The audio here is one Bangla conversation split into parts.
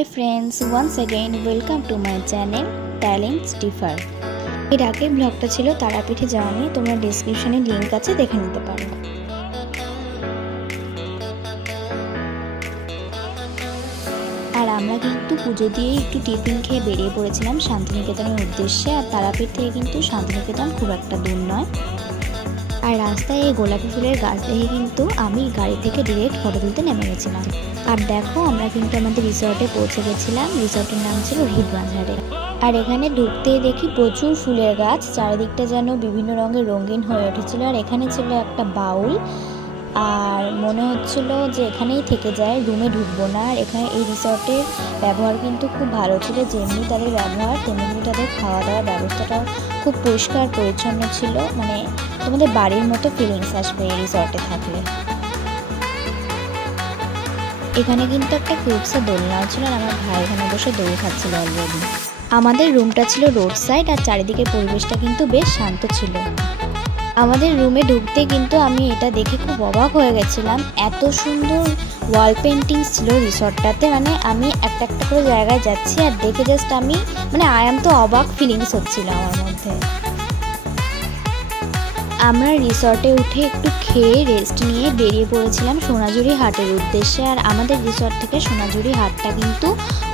Hi friends, once again welcome to my channel Talents Differ। এর আগে ব্লগটা ছিল তারাপীঠে যাওয়া নিয়ে, তোমরা ডেসক্রিপশনে লিংক আছে দেখে নিতে পারো। আর আমরা কিন্তু পুজো দিয়ে একটু টিফিন খেয়ে বেরিয়ে পড়েছিলাম শান্তিনিকেতনের উদ্দেশ্যে। আর তারাপীঠ থেকে কিন্তু শান্তিনিকেতন খুব একটা দূর নয়। আর রাস্তায় এই গোলাপি ফুলের গাছ দেখে কিন্তু আমি গাড়ি থেকে ডিরেক্ট ফটো তুলতে নেমে গেছিলাম। আর দেখো আমরা কিন্তু আমাদের রিসর্টে পৌঁছে গেছিলাম। রিসর্টের নাম ছিল হিটবাজারে। আর এখানে ঢুকতেই দেখি প্রচুর ফুলের গাছ, চারিদিকটা যেন বিভিন্ন রঙের রঙিন হয়ে উঠেছিল। আর এখানে ছিল একটা বাউল, আর মনে হচ্ছিল যে এখানেই থেকে যায়, রুমে ঢুকবো না। আর এখানে এই রিসর্টের ব্যবহার কিন্তু খুব ভালো ছিল, যেমনি তাদের ব্যবহার তেমনি তাদের খাওয়া দাওয়ার ব্যবস্থাটাও খুব পরিষ্কার পরিচ্ছন্ন ছিল। মানে তোমাদের বাড়ির মতো ফিলিংস আসবে এই রিসর্টে থাকলে। এখানে কিন্তু একটা কিউবসের দোলনাও ছিল, আর আমার ভাই এখানে বসে দড়ি খাচ্ছিল অলরেডি। আমাদের রুমটা ছিল রোড সাইড, আর চারিদিকের পরিবেশটা কিন্তু বেশ শান্ত ছিল। আমাদের রুমে ঢুকতে কিন্তু আমি এটা দেখে খুব অবাক হয়ে গেছিলাম, এত সুন্দর ওয়াল পেন্টিংস ছিল রিসর্টটাতে। মানে আমি একটা একটা করে জায়গায় যাচ্ছি আর দেখে জাস্ট আমি আই এম তো অবাক ফিলিংস হচ্ছিল আমার মধ্যে। আমরা রিসর্টে উঠে একটু খেয়ে রেস্ট নিয়ে বেরিয়ে পড়েছিলাম সোনাঝুরি হাটের উদ্দেশ্যে। আর আমাদের রিসর্ট থেকে সোনাঝুরি হাটটা কিন্তু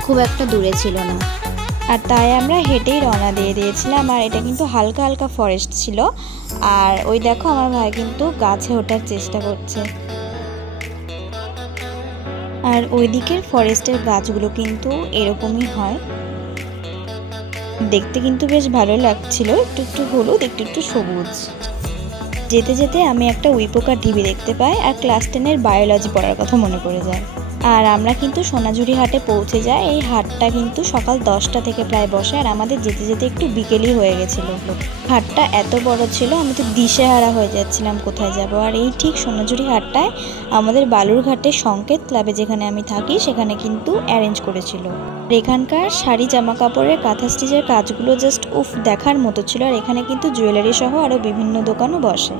খুব একটা দূরে ছিল না, আর তাই আমরা হেঁটেই রওনা দিয়ে দিয়েছিলাম। আর এটা কিন্তু হালকা হালকা ফরেস্ট ছিল। আর ওই দেখো আমার ভাই কিন্তু গাছে ওঠার চেষ্টা করছে। আর ওই দিকের ফরেস্টের গাছগুলো কিন্তু এরকমই হয়, দেখতে কিন্তু বেশ ভালো লাগছিল, একটু একটু হলুদ একটু একটু সবুজ। যেতে যেতে আমি একটা উইপোকার ঢিবি দেখতে পাই, আর ক্লাস 10-এর বায়োলজি পড়ার কথা মনে পড়ে যায়। আর আমরা কিন্তু সোনাঝুরি হাটে পৌঁছে যাই। এই হাটটা কিন্তু সকাল 10টা থেকে প্রায় বসে, আর আমাদের যেতে যেতে একটু বিকেলই হয়ে গেছিলো। হাটটা এত বড় ছিল আমি তো দিশেহারা হয়ে যাচ্ছিলাম কোথায় যাব। আর এই ঠিক সোনাঝুরি হাটটায় আমাদের বালুরঘাটের সংকেত ক্লাবে যেখানে আমি থাকি সেখানে কিন্তু অ্যারেঞ্জ করেছিল। এখানকার শাড়ি জামা কাপড়ের কাঁথা স্টিচের কাজগুলো জাস্ট দেখার মতো ছিল। আর এখানে কিন্তু জুয়েলারি সহ আরও বিভিন্ন দোকানও বসে।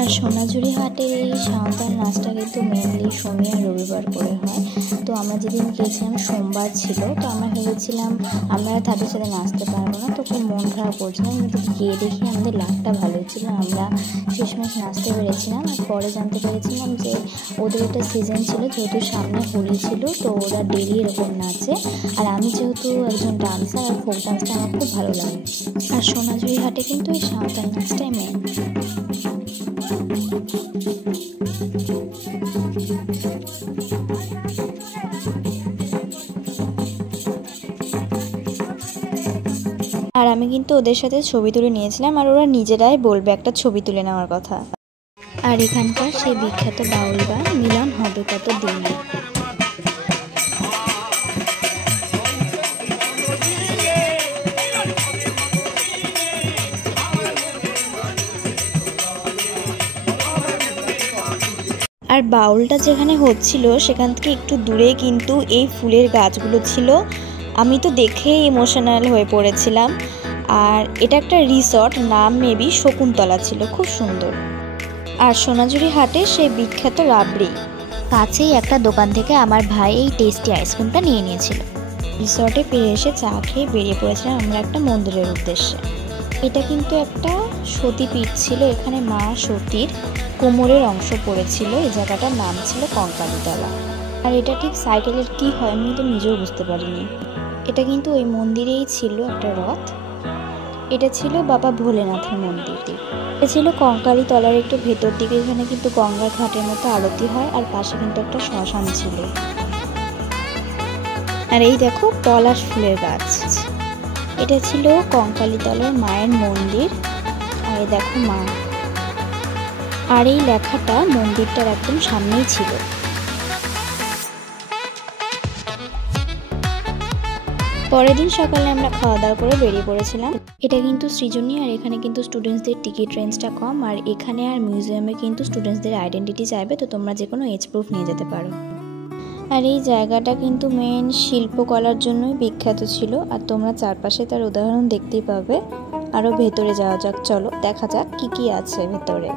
আর সোনাঝুরি হাটের এই সাঁওতাল নাচটা কিন্তু মেনলি শনি আর রবিবার করে হয়। তো আমরা যেদিন গিয়েছিলাম সোমবার ছিল, তো আমরা ভেবেছিলাম আমরা তাদের সাথে নাচতে পারবো না, তো খুব মন খারাপ করছিলাম। কিন্তু গিয়ে দেখি আমাদের লাকটা ভালোই ছিল, আমরা শেষমেশ নাচতে পেরেছিলাম। আর পরে জানতে পেরেছিলাম যে ওদের একটা সিজন ছিল, যেহেতু সামনে হোলি ছিল, তো ওরা ডেলি এরকম নাচে। আর আমি যেহেতু একজন ডান্সার, আর ফোক ডান্সটা আমার খুব ভালো লাগে। আর সোনাঝুরি হাটে কিন্তু এই সাঁওতাল নাচটাই মেন। আর আমি কিন্তু ওদের সাথে ছবি তুলে নিয়েছিলাম, আর ওরা নিজেরাই বলবে একটা ছবি তুলে নেওয়ার কথা। আর এখানকার সেই বিখ্যাত বাউল গান মিলন হবে কত দিনে। আর বাউলটা যেখানে হচ্ছিল সেখান থেকে একটু দূরে কিন্তু এই ফুলের গাছগুলো ছিল। আমি তো দেখেই ইমোশনাল হয়ে পড়েছিলাম। আর এটা একটা রিসর্ট, নাম মেবি শকুন্তলা ছিল, খুব সুন্দর। আর সোনাঝুরি হাটে সেই বিখ্যাত রাবড়ি কাছেই একটা দোকান থেকে আমার ভাই এই টেস্টি আইসক্রিমটা নিয়ে নিয়েছিল। রিসর্টে ফিরে এসে চা খেয়ে বেরিয়ে পড়েছিলাম আমরা একটা মন্দিরের উদ্দেশ্যে। এটা কিন্তু একটা সতীপীঠ ছিল, এখানে মা সতীর কোমরের অংশ পড়েছিল। এই জায়গাটার নাম ছিল কঙ্কালীতলা। আর এটা ঠিক সাইকেলের কি হয় আমি তো নিজেও বুঝতে পারিনি। এটা কিন্তু ওই মন্দিরেই ছিল একটা রথ। এটা ছিল বাবা ভোলেনাথের মন্দির। এটা ছিল কঙ্কালীতলার একটু ভেতর দিকে, এখানে কিন্তু গঙ্গার ঘাটের মতো আরতি হয়। আর পাশে কিন্তু একটা শ্মশান ছিল। আর এই দেখো পলাশ ফুলের গাছ। এটা ছিল কঙ্কালীতলার মায়ের মন্দির। আর এই দেখো মা। আর এই লেখাটা মন্দিরটার একদম সামনেই ছিল। পরের দিন সকালে আমরা খাওয়া দাওয়া করে বেরিয়ে পড়েছিলাম। এটা কিন্তু সৃজনী, আর এখানে কিন্তু স্টুডেন্টসদের টিকিট রেঞ্জটা কম। আর এখানে আর মিউজিয়ামে কিন্তু স্টুডেন্টসদের আইডেন্টিটি চাইবে, তো তোমরা যে কোনো এজ প্রুফ নিয়ে যেতে পারো। আর এই জায়গাটা কিন্তু মেন শিল্পকলার জন্যই বিখ্যাত ছিল। আর তোমরা চারপাশে তার উদাহরণ দেখতেই পাবে। আরও ভেতরে যাওয়া যাক, চলো দেখা যাক কি কি আছে ভেতরে।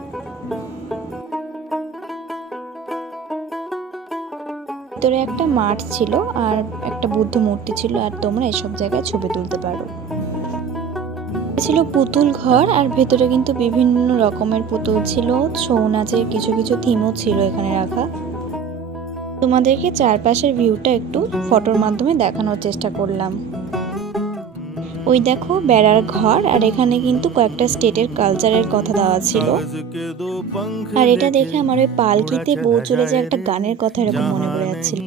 ভেতরে একটা মাঠ ছিল আর একটা বুদ্ধ মূর্তি ছিল, আর তোমরা এসব জায়গায় ছবি তুলতে পারো। ছিল পুতুল ঘর, আর ভেতরে কিন্তু বিভিন্ন রকমের পুতুল ছিল, ছৌ নাচের কিছু কিছু থিমও ছিল এখানে রাখা। তোমাদেরকে চারপাশের ভিউটা একটু ফটোর মাধ্যমে দেখানোর চেষ্টা করলাম। ওই দেখো বেড়ার ঘর, আর এখানে কিন্তু কয়েকটা স্টেটের কালচারের কথা দেওয়া ছিল। আর এটা দেখে আমার ওই পালকিতে বউ চলে যায় একটা গানের কথা এরকম মনে পড়ে যাচ্ছিল।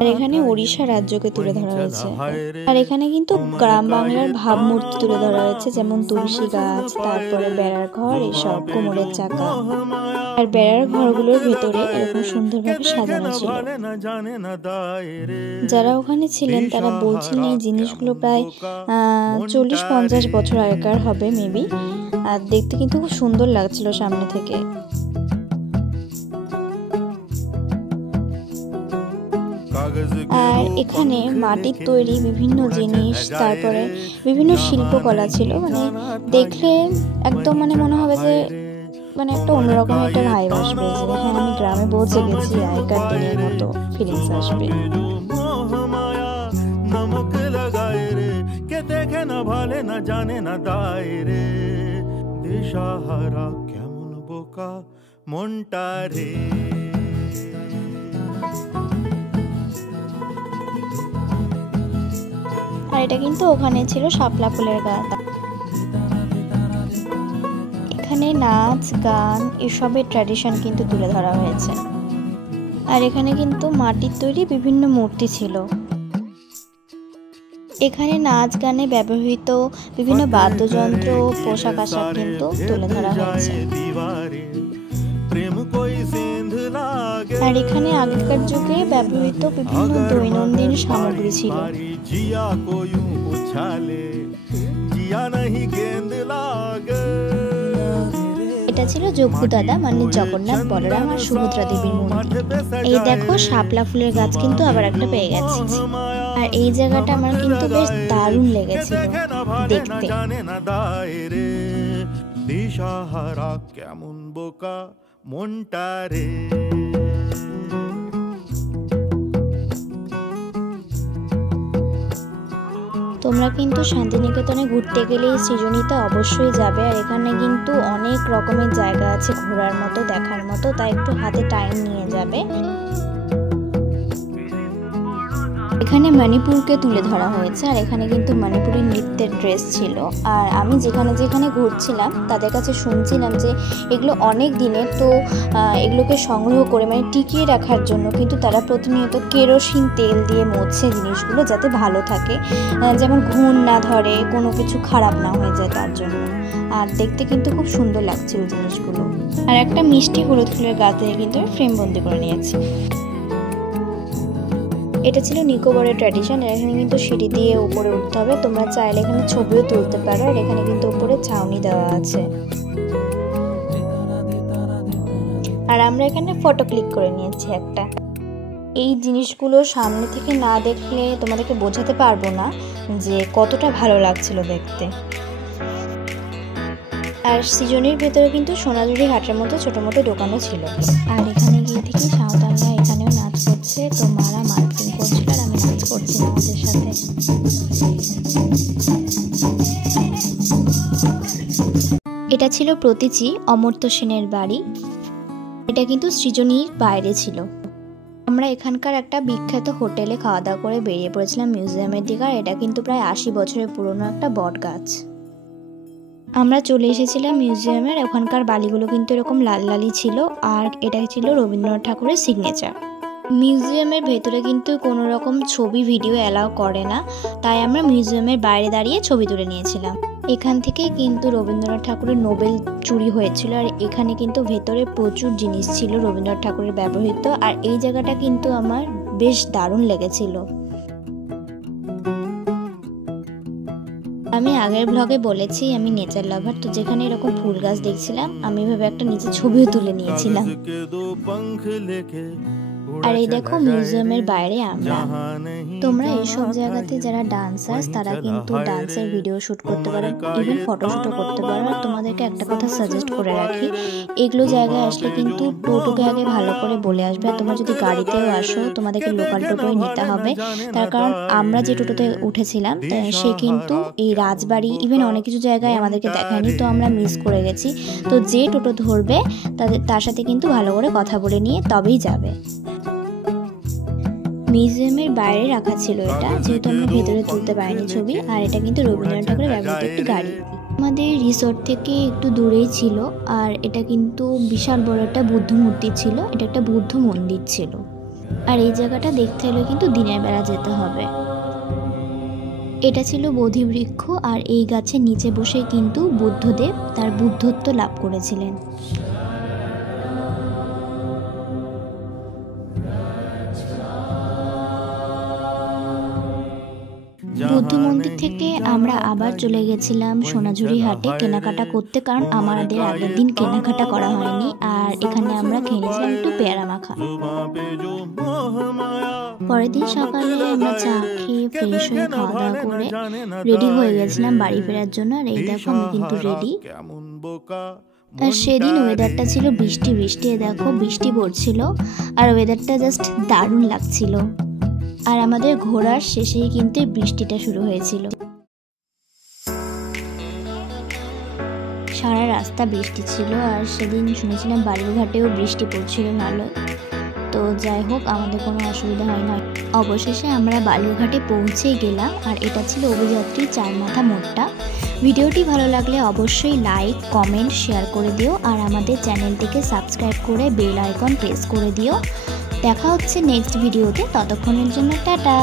আর এখানে ওড়িশা রাজ্যকে তুলে ধরা হয়েছে। আর এখানে কিন্তু গ্রাম বাংলার ভাবমূর্তি তুলে ধরা হয়েছে, যেমন তুলসী গাছ, তারপরে বেড়ার ঘর, এসব কোমরের চাকা। আর বেড়ার ঘরগুলোর ভেতরে এরকম সুন্দরভাবে সাজানো ছিল। যারা ওখানে ছিলেন তারা বলছিলেন এই জিনিসগুলো প্রায় 40-50 বছর আগেকার হবে মেবি। আর দেখতে কিন্তু খুব সুন্দর লাগছিল সামনে থেকে। আর এখানে মাটির তৈরি বিভিন্ন জিনিস, তারপরে বিভিন্ন শিল্পকলা ছিল, মানে দেখলে একদম মানে মনে হবে যে মানে একটা অন্যরকম একটা ভাইব আসবে, যে হ্যাঁ আমি গ্রামে পৌঁছে গেছি, আগেকার দিনের মতো ফিলিংস আসবে। আর এটা কিন্তু ওখানে ছিল শাপলা ফুলের গাছ। এখানে নাচ গান এসবের ট্র্যাডিশন কিন্তু তুলে ধরা হয়েছে। আর এখানে কিন্তু মাটির তৈরি বিভিন্ন মূর্তি ছিল। এখানে নাচ গানে ব্যবহৃত বিভিন্ন বাদ্যযন্ত্র, পোশাক আশাক কিন্তু তুলে ধরা হয়েছে। আর এখানে আগেকার যুগে ব্যবহৃত বিভিন্ন দৈনন্দিন সামগ্রী ছিল। এটা ছিল যজ্ঞদাদা মানে জগন্নাথ, বলরাম আর সুভদ্রা দেবীর মন্দির। এই দেখো শাপলা ফুলের গাছ কিন্তু আবার একটা পেয়ে গেছি। আর এই জায়গাটা আমার কিন্তু বেশ দারুণ লেগেছিল দেখতে। দিশাহারা কেমন বোকা মনটা রে। তোমরা কিন্তু শান্তিনিকেতনে ঘুরতে গেলে সৃজনীতে অবশ্যই যাবে। আর এখানে কিন্তু অনেক রকমের জায়গা আছে ঘোরার মতো, দেখার মতো, তাই একটু হাতে টাইম নিয়ে যাবে। এখানে মণিপুরকে তুলে ধরা হয়েছে, আর এখানে কিন্তু মণিপুরি নৃত্যের ড্রেস ছিল। আর আমি যেখানে যেখানে ঘুরছিলাম তাদের কাছে শুনছিলাম যে এগুলো অনেক দিনের, তো এগুলোকে সংগ্রহ করে মানে টিকিয়ে রাখার জন্য কিন্তু তারা প্রতিনিয়ত কেরোসিন তেল দিয়ে মুছছে জিনিসগুলো, যাতে ভালো থাকে, যেমন ঘুণ না ধরে, কোনো কিছু খারাপ না হয়ে যায় তার জন্য। আর দেখতে কিন্তু খুব সুন্দর লাগছিল জিনিসগুলো। আর একটা মিষ্টি হলুদ ফুলের গাছ থেকে কিন্তু ফ্রেম বন্দি করে নিয়েছি। এটা ছিল নিকোবরের ট্র্যাডিশন। এখানে কিন্তু সিঁড়ি দিয়ে উপরে উঠতে হবে, তোমরা চাইলে এখানে ছবিও তুলতে পারো। আর এখানে কিন্তু উপরে ছাউনি দেওয়া আছে। আর আমরা এখানে ফটো ক্লিক করে নিয়েছি একটা। এই জিনিসগুলো সামনে থেকে না দেখলে তোমাদেরকে বোঝাতে পারবো না যে কতটা ভালো লাগছিল দেখতে। আর সৃজনীর ভেতরে কিন্তু সোনাঝুরি হাটের মতো ছোটো মোটো দোকানও ছিল। আর এখানে গিয়ে দেখি সাঁওতালরা এখানেও নাচ করছে, তো মারা মার্কেটিং করছিল আর আমি নাচ করছি ওদের সাথে। এটা ছিল প্রতীচি অমর্ত্য সেনের বাড়ি। এটা কিন্তু সৃজনীর বাইরে ছিল। আমরা এখানকার একটা বিখ্যাত হোটেলে খাওয়া দাওয়া করে বেরিয়ে পড়েছিলাম মিউজিয়ামের দিকে। আর এটা কিন্তু প্রায় 80 বছরের পুরনো একটা বট গাছ। আমরা চলে এসেছিলাম মিউজিয়ামের। ওখানকার বালিগুলো কিন্তু এরকম লাল লালই ছিল। আর এটা ছিল রবীন্দ্রনাথ ঠাকুরের সিগনেচার। মিউজিয়ামের ভেতরে কিন্তু কোনো রকম ছবি ভিডিও অ্যালাউ করে না, তাই আমরা মিউজিয়ামের বাইরে দাঁড়িয়ে ছবি তুলে নিয়েছিলাম। এখান থেকেই কিন্তু রবীন্দ্রনাথ ঠাকুরের নোবেল চুরি হয়েছিল। আর এখানে কিন্তু ভেতরে প্রচুর জিনিস ছিল রবীন্দ্রনাথ ঠাকুরের ব্যবহৃত। আর এই জায়গাটা কিন্তু আমার বেশ দারুণ লেগেছিল। আমি আগের ব্লগে বলেছি আমি নেচার লাভার, তো যেখানে এরকম ফুল গাছ দেখছিলাম আমি ভেবে একটা নিচে ছবিও তুলে নিয়েছিলাম। আর এই দেখো মিউজিয়ামের বাইরে আমরা। তোমরা এইসব জায়গাতে যারা ডান্সার্স তারা কিন্তু ডান্সের ভিডিও শ্যুট করতে পারো, ইভেন ফটোশ্যুটও করতে পারো। আর তোমাদেরকে একটা কথা সাজেস্ট করে রাখি, এগুলো জায়গায় আসলে কিন্তু টোটোকে আগে ভালো করে বলে আসবে। আর তোমরা যদি গাড়িতেও আসো তোমাদেরকে লোকাল টোটোই নিতে হবে, তার কারণ আমরা যে টোটোতে উঠেছিলাম সে কিন্তু এই রাজবাড়ি ইভেন অনেক কিছু জায়গায় আমাদেরকে দেখায়নি, তো আমরা মিস করে গেছি। তো যে টোটো ধরবে তার সাথে কিন্তু ভালো করে কথা বলে নিয়ে তবেই যাবে। মিউজিয়ামের বাইরে রাখা ছিল এটা, যেহেতু আমরা ভেতরে তুলতে পারিনি ছবি। আর এটা কিন্তু রবীন্দ্রনাথ ঠাকুরের ব্যবহৃত একটি গাড়ি। আমাদের রিসোর্ট থেকে একটু দূরেই ছিল। আর এটা কিন্তু বিশাল বড় একটা বুদ্ধ মূর্তি ছিল, এটা একটা বুদ্ধ মন্দির ছিল। আর এই জায়গাটা দেখতে হলে কিন্তু দিনের বেলা যেতে হবে। এটা ছিল বোধি বৃক্ষ, আর এই গাছের নিচে বসে কিন্তু বুদ্ধদেব তার বুদ্ধত্ব লাভ করেছিলেন। বুদ্ধ মন্দির থেকে আমরা আবার চলে গেছিলাম সোনাঝুরি হাটে কেনাকাটা করতে, কারণ আমাদের আগের দিন কেনাকাটা করা হয়নি। আর এখানে আমরা খেয়ে নিয়েছিলাম একটু পেয়ারা মাখা। পরের দিন সকালে আমরা চা খেয়ে ফ্রেশ হয়ে খাওয়া দাওয়া করে রেডি হয়ে গেছিলাম বাড়ি ফেরার জন্য। আর এই দেখো আমি কিন্তু রেডি। আর সেদিন ওয়েদারটা ছিল বৃষ্টি বৃষ্টি, দেখো বৃষ্টি পড়ছিল আর ওয়েদারটা জাস্ট দারুণ লাগছিল। আর আমাদের ঘোরার শেষেই কিন্তু বৃষ্টিটা শুরু হয়েছিল। সারা রাস্তা বৃষ্টি ছিল। আর সেদিন শুনেছিলাম বালুরঘাটেও বৃষ্টি পড়ছিল ভালো। তো যাই হোক, আমাদের কোনো অসুবিধা হয় না। অবশেষে আমরা বালুরঘাটে পৌঁছে গেলাম। আর এটা ছিল অভিযাত্রী চারমাথা মোড়টা। ভিডিওটি ভালো লাগলে অবশ্যই লাইক, কমেন্ট, শেয়ার করে দিও। আর আমাদের চ্যানেলটিকে সাবস্ক্রাইব করে বেল আইকন প্রেস করে দিও। দেখা হচ্ছে নেক্সট ভিডিওতে, ততক্ষণের জন্য টাটা।